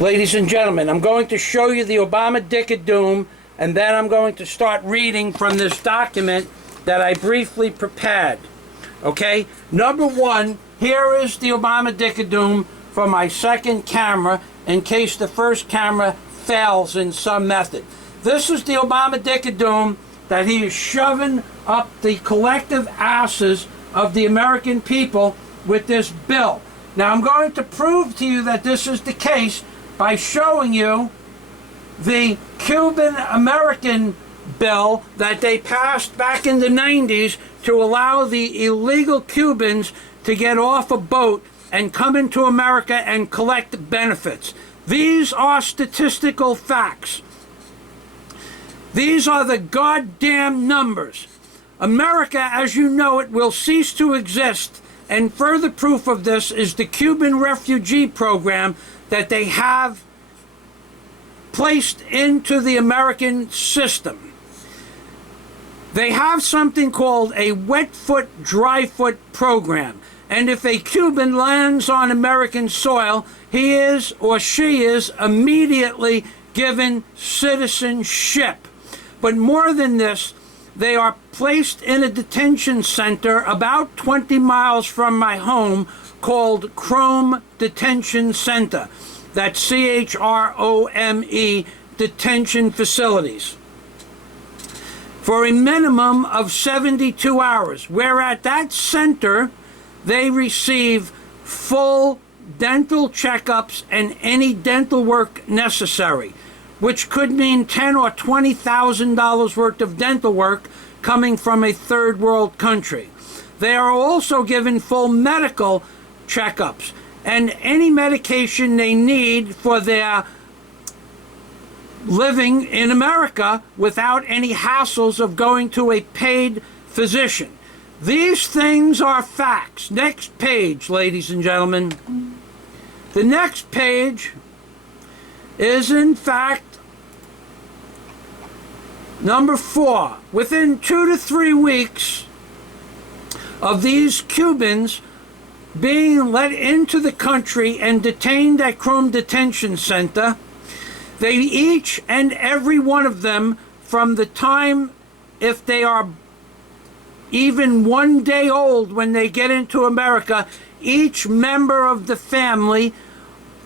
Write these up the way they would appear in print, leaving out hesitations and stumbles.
Ladies and gentlemen, I'm going to show you the Obama Dick of Doom, and then I'm going to start reading from this document that I briefly prepared. Okay? Number one, here is the Obama Dick of Doom for my second camera in case the first camera fails in some method. This is the Obama Dick of Doom that he is shoving up the collective asses of the American people with this bill. Now, I'm going to prove to you that this is the case by showing you the Cuban American bill that they passed back in the 90s to allow the illegal Cubans to get off a boat and come into America and collect benefits. These are statistical facts. These are the goddamn numbers. America, as you know it, will cease to exist, and further proof of this is the Cuban refugee program that they have placed into the American system. They have something called a wet foot, dry foot program. And if a Cuban lands on American soil, he is or she is immediately given citizenship. But more than this, they are placed in a detention center about 20 miles from my home called Chrome Detention Center. That's CHROME detention facilities. For a minimum of 72 hours, where at that center they receive full dental checkups and any dental work necessary, which could mean $10,000 or $20,000 worth of dental work coming from a third world country. They are also given full medical checkups and any medication they need for their living in America without any hassles of going to a paid physician. These things are facts. Next page, ladies and gentlemen. The next page is in fact number 4. Within 2 to 3 weeks of these Cubans being let into the country and detained at Chrome Detention Center, they each and every one of them, from the time, if they are even 1 day old when they get into America, each member of the family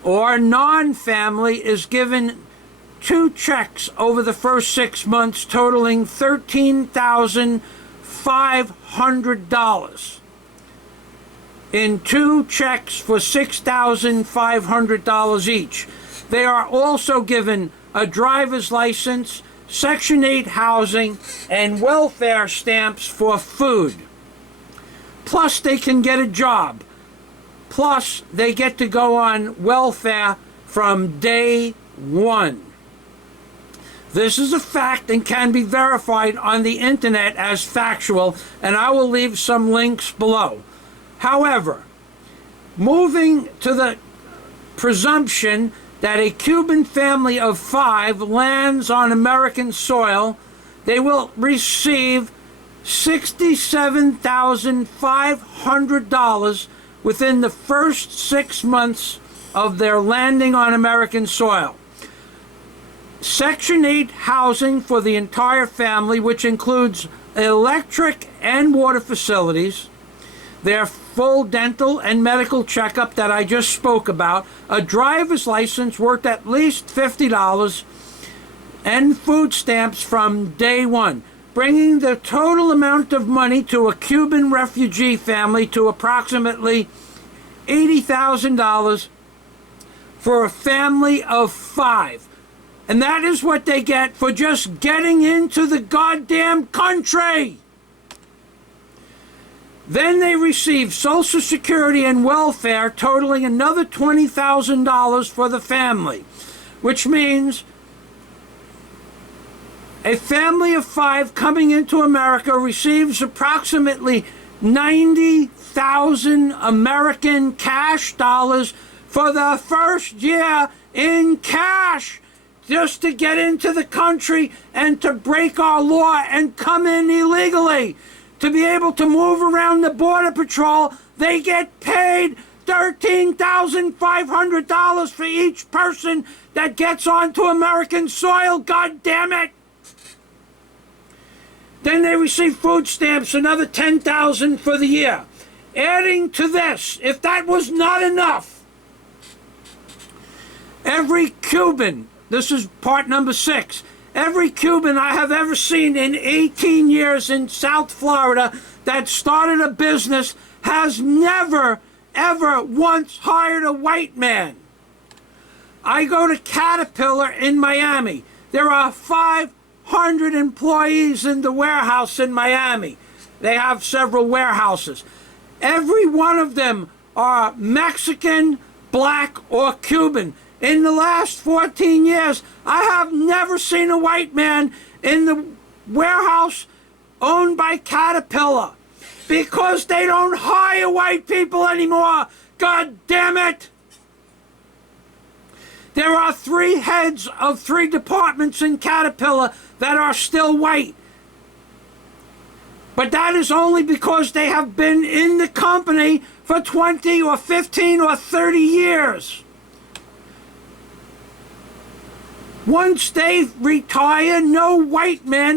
or non-family is given 2 checks over the first 6 months totaling $13,500 in 2 checks for $6,500 each. They are also given a driver's license, Section 8 housing, and welfare stamps for food. Plus, they can get a job. Plus, they get to go on welfare from day 1. This is a fact and can be verified on the internet as factual, and I will leave some links below. However, moving to the presumption that a Cuban family of 5 lands on American soil, they will receive $67,500 within the first 6 months of their landing on American soil. Section 8 housing for the entire family, which includes electric and water facilities, their full dental and medical checkup that I just spoke about, a driver's license worth at least $50, and food stamps from day 1, bringing the total amount of money to a Cuban refugee family to approximately $80,000 for a family of 5. And that is what they get for just getting into the goddamn country. Then they receive Social Security and welfare totaling another $20,000 for the family, which means a family of 5 coming into America receives approximately 90,000 American cash dollars for the first year in cash, just to get into the country and to break our law and come in illegally. To be able to move around the Border Patrol, they get paid $13,500 for each person that gets onto American soil, God damn it! Then they receive food stamps, another $10,000 for the year. Adding to this, if that was not enough, every Cuban, this is part number 6, every Cuban I have ever seen in 18 years in South Florida that started a business has never, ever once hired a white man. I go to Caterpillar in Miami. There are 500 employees in the warehouse in Miami. They have several warehouses. Every one of them are Mexican, black, or Cuban. In the last 14 years, I have never seen a white man in the warehouse owned by Caterpillar because they don't hire white people anymore. God damn it! There are 3 heads of 3 departments in Caterpillar that are still white. But that is only because they have been in the company for 20 or 15 or 30 years. Once they retire, no white man